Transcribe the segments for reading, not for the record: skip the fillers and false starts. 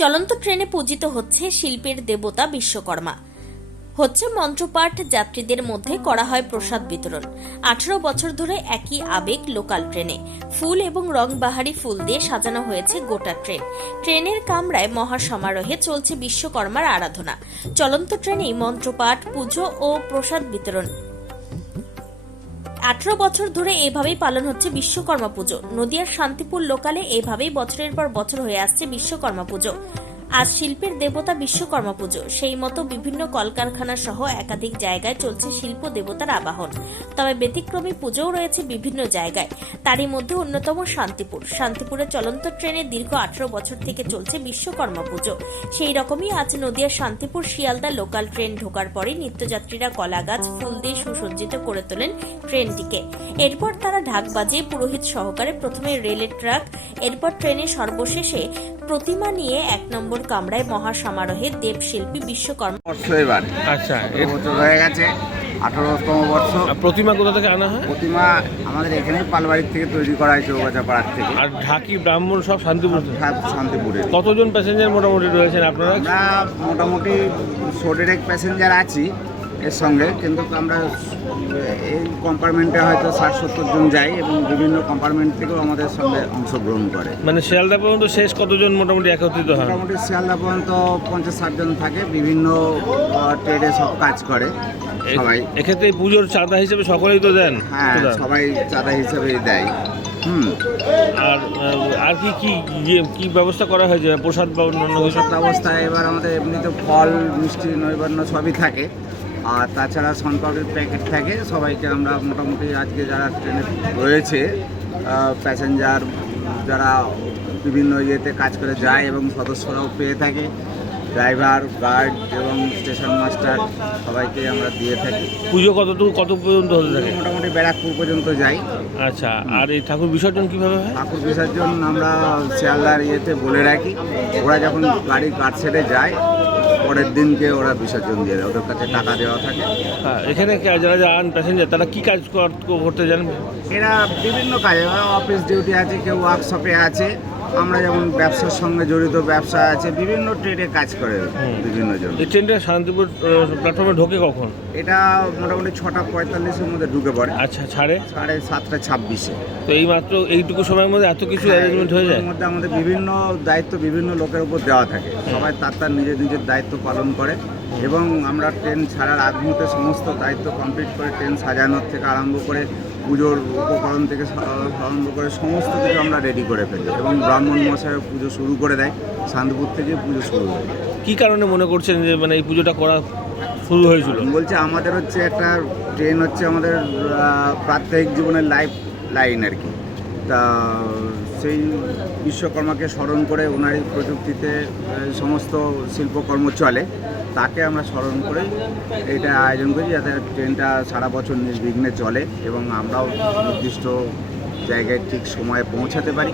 চলন্ত ট্রেনে পূজিত হচ্ছে শিল্পের দেবতা বিশ্বকর্মা। হচ্ছে মন্ত্রপাঠ, যাত্রীদের মধ্যে করা হয় প্রসাদ বিতরণ। 18 বছর ধরে একই আবেগ লোকাল ট্রেনে। ফুল এবং রংবাহারি ফুল দিয়ে সাজানো হয়েছে গোটা ট্রেন। ট্রেনের কামরায় মহা সমারোহে চলছে বিশ্বকর্মার আরাধনা। চলন্ত ট্রেনেই মন্ত্রপাঠ, পুজো ও প্রসাদ বিতরণ। 18 বছর ধরে এভাবেই পালন হচ্ছে বিশ্বকর্মা পুজো। নদিয়ার শান্তিপুর লোকালে এভাবেই বছরের পর বছর হয়ে আসছে বিশ্বকর্মা পুজো। আজ শিল্পের দেবতা বিশ্বকর্মা পুজো, সেই মতো বিভিন্ন কলকারখানা সহ একাধিক জায়গায় চলছে শিল্প দেবতার আবাহন। তবে ব্যতিক্রমী পুজোও রয়েছে বিভিন্ন জায়গায়, তারই মধ্যে অন্যতম শান্তিপুর। শান্তিপুরে চলন্ত ট্রেনে দীর্ঘ 18 বছর থেকে চলছে বিশ্বকর্মা পুজো। সেই রকমই আজ নদিয়ার শান্তিপুর শিয়ালদা লোকাল ট্রেন ঢোকার পরে নিত্যযাত্রীরা কলা গাছ, ফুল দিয়ে সুসজ্জিত করে তোলেন ট্রেনটিকে। এরপর তারা ঢাক বাজিয়ে পুরোহিত সহকারে প্রথমে রেলের ট্রাক, এরপর ট্রেনের সর্বশেষে প্রতিমা নিয়ে 1 নম্বর কামরায় মহা সমারোহে দেবশিল্পী বিশ্বকর্মা। এবার আচ্ছা, বছর হয়ে গেছে, 18তম বর্ষ। প্রতিমা কোথা থেকে আনা হয়? প্রতিমা আমাদের এখানেই পালবাড়ির থেকে তৈরি করা হয়, চৌগাছা পাড়ার থেকে। আর ঢাকি, ব্রাহ্মণ সব শান্তিপুর থেকে? সব শান্তিপুরে। কতজন প্যাসেঞ্জার মোটামুটি রয়েছেন আপনারা? আমরা মোটামুটি 100 প্যাসেঞ্জার আছি এর সঙ্গে, কিন্তু আমরা এই কম্পার্টমেন্টে হয়তো 60-70 জন যাই এবং বিভিন্ন কম্পার্টমেন্ট থেকেও আমাদের সঙ্গে অংশগ্রহণ করে। মানে শিয়ালদা পর্যন্ত শেষ কতজন মোটামুটি একত্রিত হয়? মোটামুটি শিয়ালদা পর্যন্ত 50-60 জন থাকে, বিভিন্ন ট্রেডে সব কাজ করে সবাই। এক্ষেত্রে এই পুজোর চাঁদা হিসেবে সকলেই তো দেন? হ্যাঁ, সবাই চাঁদা হিসেবেই দেয়। আর কি কি কি ব্যবস্থা করা হয়েছে? প্রসাদ বা অন্যান্য প্রসাদ ব্যবস্থা এবার আমাদের এমনিতে ফল, মিষ্টি, নৈবেদ্য সবই থাকে, আর তাছাড়া সনপাপড়ির প্যাকেট থাকে। সবাইকে আমরা মোটামুটি আজকে যারা ট্রেনে রয়েছে প্যাসেঞ্জার, যারা বিভিন্ন ইয়েতে কাজ করে যায় এবং সদস্যরাও পেয়ে থাকে, ড্রাইভার, গার্ড এবং স্টেশন মাস্টার সবাইকে আমরা দিয়ে থাকি। পুজো কত পর্যন্ত হতে থাকে? মোটামুটি ব্যারাকপুর পর্যন্ত যাই। আচ্ছা, আর এই ঠাকুর বিসর্জন কিভাবে হয়? ঠাকুর বিসর্জন আমরা শিয়ালদার ইয়েতে বলে রাখি, ওরা যখন গাড়ি কাট সেটে যায় পরের দিনকে ওরা বিসর্জন দিয়ে দেয়, ওদের কাছে টাকা দেওয়া থাকে। এখানে যারা যারা আন প্যাসেঞ্জার তারা কি কাজ করতে জানেন? এরা বিভিন্ন কাজে, অফিস ডিউটি আছে, কেউ ওয়ার্কশপে আছে, আমরা যেমন ব্যবসার সঙ্গে জড়িত ব্যবসা আছে, বিভিন্ন ট্রেডে কাজ করে বিভিন্ন জন। এই ট্রেনটা শান্তিপুর প্ল্যাটফর্মে ঢোকে কখন? এটা মোটামুটি 6:45-এর মধ্যে ঢুকে পড়ে। আচ্ছা, ছাড়ে 7:30-26। তো এই মাত্র এইটুকু সময়ের মধ্যে এত কিছু অ্যারেঞ্জমেন্ট হয়ে যায়? এর মধ্যে আমাদের বিভিন্ন দায়িত্ব বিভিন্ন লোকের উপর দেওয়া থাকে, সবাই তার নিজের নিজের দায়িত্ব পালন করে এবং আমরা ট্রেন ছাড়ার আগ মুহূর্তে সমস্ত দায়িত্ব কমপ্লিট করে ট্রেন সাজানোর থেকে আরম্ভ করে পুজোর উপকরণ থেকে আরম্ভ করে সমস্ত কিছু আমরা রেডি করে ফেলি এবং ব্রাহ্মণ মশাই পুজো শুরু করে দেয়। শান্তিপুর থেকে পুজো শুরু হয়ে যায়। কী কারণে মনে করছেন যে মানে এই পুজোটা করা শুরু হয়েছিল? বলছে আমাদের হচ্ছে একটা ট্রেন হচ্ছে আমাদের প্রাত্যহিক জীবনের লাইফ লাইন আর কি। তা সেই বিশ্বকর্মাকে স্মরণ করে ওনারই প্রযুক্তিতে সমস্ত শিল্পকর্ম চলে, তাকে আমরা স্মরণ করেই এটা আয়োজন করি, যাতে ট্রেনটা সারা বছর নির্বিঘ্নে চলে এবং আমরাও নির্দিষ্ট জায়গায় ঠিক সময়ে পৌঁছাতে পারি,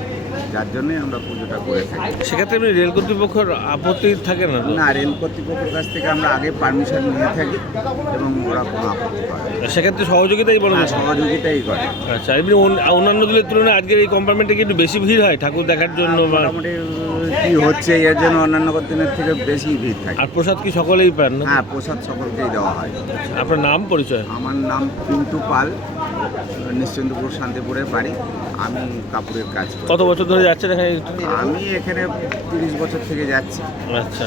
যার জন্যে আমরা পুজোটা করে থাকি। সেক্ষেত্রে আপনি রেল কর্তৃপক্ষের আপত্তি থাকে না? না, রেল কর্তৃপক্ষের কাছ থেকে আমরা আগে পারমিশন নিয়ে থাকি এবং ওরা কোনো আপত্তি করে। সেক্ষেত্রে সহযোগিতাই বলো? সহযোগিতাই করে। আচ্ছা, এমনি অন্যান্য দিনের তুলনায় আজকের এই কম্পার্টমেন্টে কি একটু বেশি ভিড় হয় ঠাকুর দেখার জন্য? মোটামুটি কি হচ্ছে এর জন্য অন্যান্য দিনের থেকে বেশি ভিড় থাকে। আর প্রসাদ কি সকলেই পান? হ্যাঁ, প্রসাদ সকলকেই দেওয়া হয়। আপনার নাম, পরিচয়? আমার নাম পিন্টু পাল, নিশ্চিন্তপুর শান্তিপুরের বাড়ি। আমি কাপড়ের কাজ করি। কত বছর ধরে যাচ্ছেন এখানে? আমি এখানে 30 বছর থেকে যাচ্ছি। আচ্ছা।